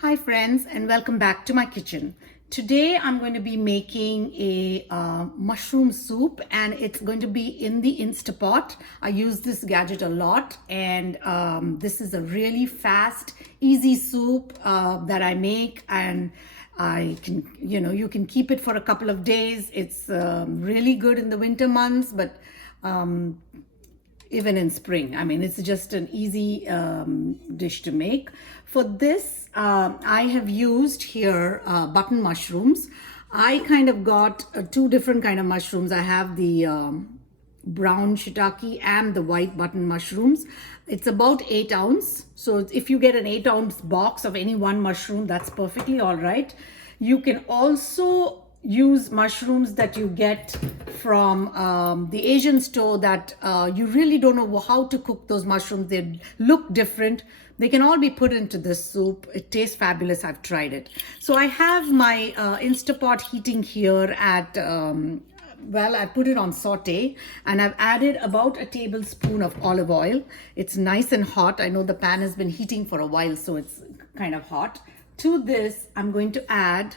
Hi friends, and welcome back to my kitchen. Today I'm going to be making a mushroom soup, and it's going to be in the Instapot. I use this gadget a lot, and this is a really fast, easy soup that I make, and you can keep it for a couple of days. It's really good in the winter months, but even in spring. I mean, it's just an easy dish to make. For this, I have used here button mushrooms. I kind of got two different kind of mushrooms. I have the brown shiitake and the white button mushrooms. It's about 8 ounce. So if you get an 8 ounce box of any one mushroom, that's perfectly all right. You can also use mushrooms that you get from the Asian store that you really don't know how to cook those mushrooms. They look different. They can all be put into this soup. It tastes fabulous. I've tried it. So I have my Instapot heating here at I put it on saute, and I've added about a tablespoon of olive oil. It's nice and hot. I know the pan has been heating for a while, so it's kind of hot. To this, I'm going to add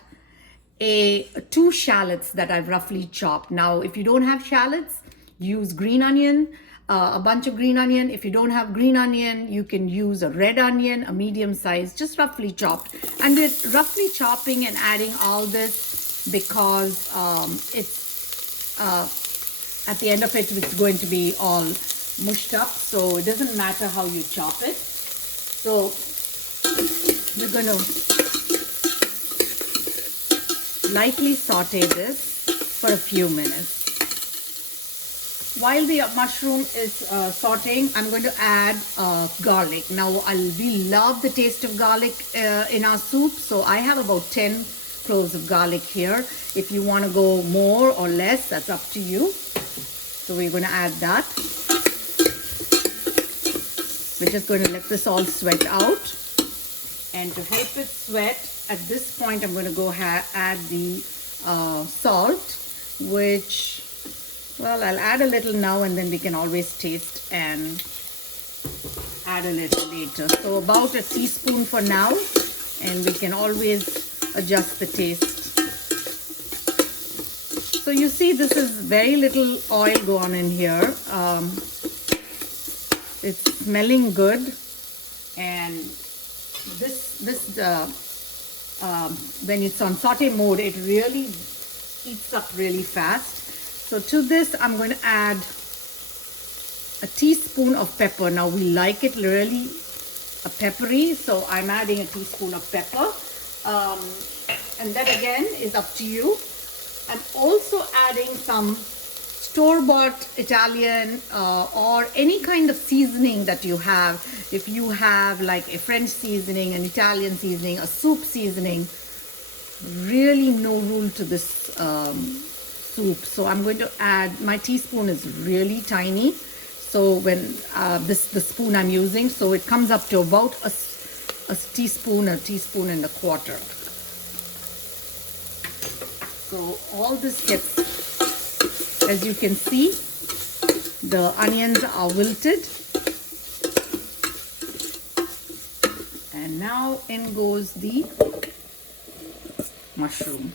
two shallots that I've roughly chopped. Now, if you don't have shallots, use green onion, a bunch of green onion. If you don't have green onion, you can use a red onion, a medium size, just roughly chopped. And we're roughly chopping and adding all this because at the end of it, it's going to be all mushed up. So it doesn't matter how you chop it. So we're going to lightly saute this for a few minutes. While the mushroom is sauteing, I'm going to add garlic. Now, we love the taste of garlic in our soup, so I have about 10 cloves of garlic here. If you want to go more or less, that's up to you. So we're going to add that. We're just going to let this all sweat out. And to help it sweat, at this point, I'm going to go add the salt, which, well, I'll add a little now, and then we can always taste and add a little later. So about a teaspoon for now, and we can always adjust the taste. So you see, this is very little oil gone in here. It's smelling good, and when it's on saute mode, it really heats up really fast. So to this, I'm going to add a teaspoon of pepper. Now, we like it really peppery, so I'm adding a teaspoon of pepper. And that again is up to you. I'm also adding some store-bought Italian or any kind of seasoning that you have. If you have like a French seasoning, an Italian seasoning, a soup seasoning, really no rule to this soup. So I'm going to add, my teaspoon is really tiny. So when the spoon I'm using, so it comes up to about a teaspoon and a quarter. So all this gets, as you can see, the onions are wilted. And now in goes the mushroom.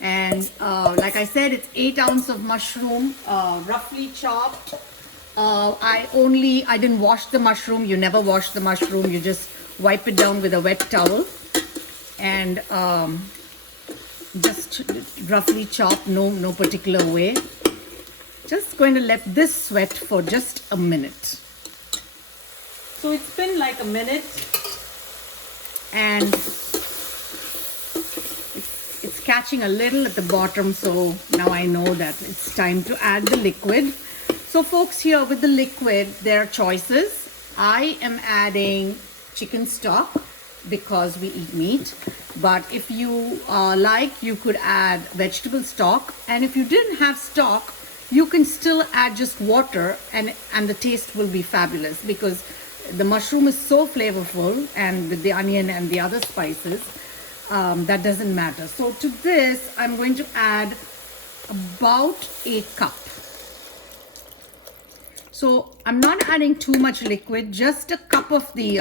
And like I said, it's 8 ounces of mushroom, roughly chopped. I didn't wash the mushroom. You never wash the mushroom. You just wipe it down with a wet towel. And just roughly chopped, no particular way. Just going to let this sweat for just a minute. So it's been like a minute, and it's catching a little at the bottom, so now I know that it's time to add the liquid. So folks, here with the liquid, there are choices. I am adding chicken stock because we eat meat. But if you like, you could add vegetable stock. And if you didn't have stock, you can still add just water, and the taste will be fabulous because the mushroom is so flavorful, and with the onion and the other spices, that doesn't matter. So to this, I'm going to add about a cup. So I'm not adding too much liquid, just a cup of the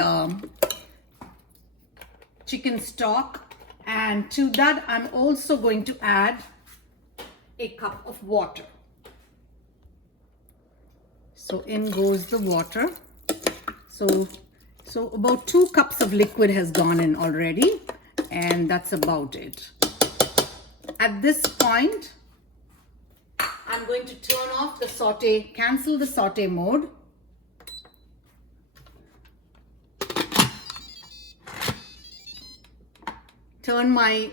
chicken stock, and to that I'm also going to add a cup of water. So in goes the water. So about 2 cups of liquid has gone in already, and that's about it. At this point, I'm going to turn off the saute, cancel the saute mode. Turn my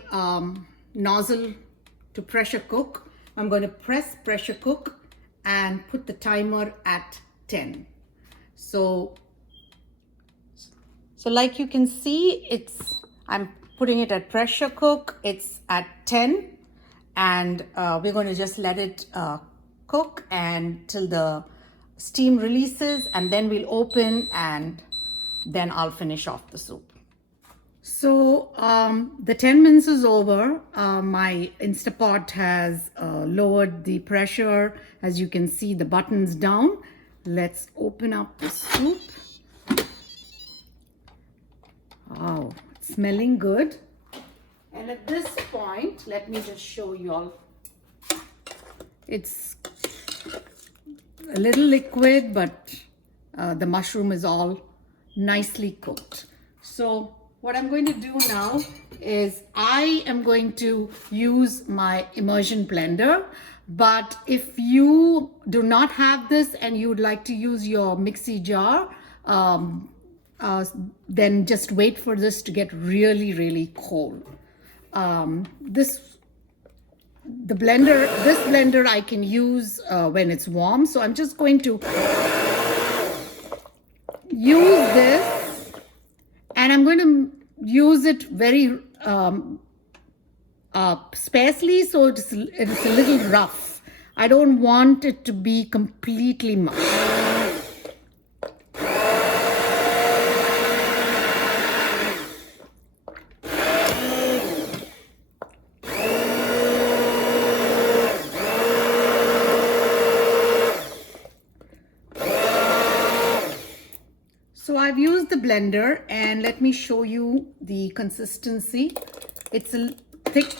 nozzle to pressure cook. I'm going to press pressure cook and put the timer at 10. So like you can see, I'm putting it at pressure cook. It's at 10, and we're going to just let it cook and till the steam releases, and then we'll open, and then I'll finish off the soup. So the 10 minutes is over. My Instapot has lowered the pressure. As you can see, the button's down. Let's open up the soup. Wow, it's smelling good. And at this point, let me just show you all. It's a little liquid, but the mushroom is all nicely cooked. So what I'm going to do now is I am going to use my immersion blender. But if you do not have this and you would like to use your mixie jar, then just wait for this to get really, really cold. This blender I can use when it's warm. So I'm just going to use this, and I'm going to use it very sparsely, so it's a little rough. I don't want it to be completely mush. So I've used the blender, and let me show you the consistency. It's a thick,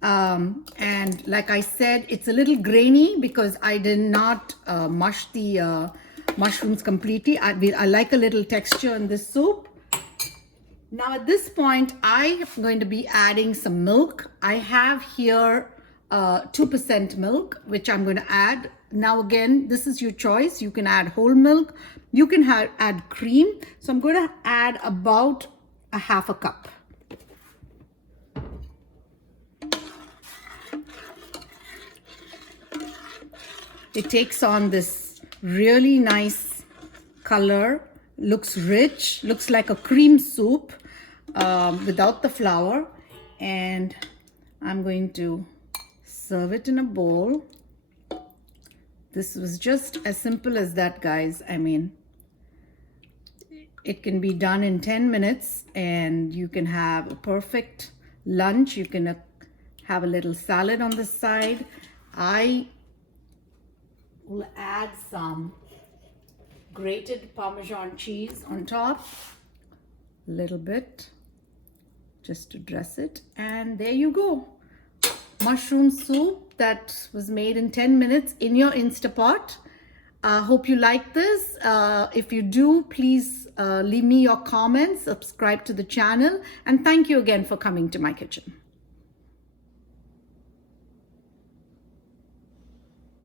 and like I said, it's a little grainy because I did not mush the mushrooms completely. I like a little texture in this soup. Now at this point, I am going to be adding some milk. I have here 2% milk, which I'm going to add. Now again, this is your choice. You can add whole milk. You can add cream. So I'm going to add about a half a cup. It takes on this really nice color, looks rich, looks like a cream soup without the flour. And I'm going to serve it in a bowl. This was just as simple as that, guys. I mean, it can be done in 10 minutes, and you can have a perfect lunch. You can have a little salad on the side. I will add some grated Parmesan cheese on top, a little bit, just to dress it. And there you go. Mushroom soup that was made in 10 minutes in your Instapot. Hope you like this. If you do, please leave me your comments, subscribe to the channel, and thank you again for coming to my kitchen.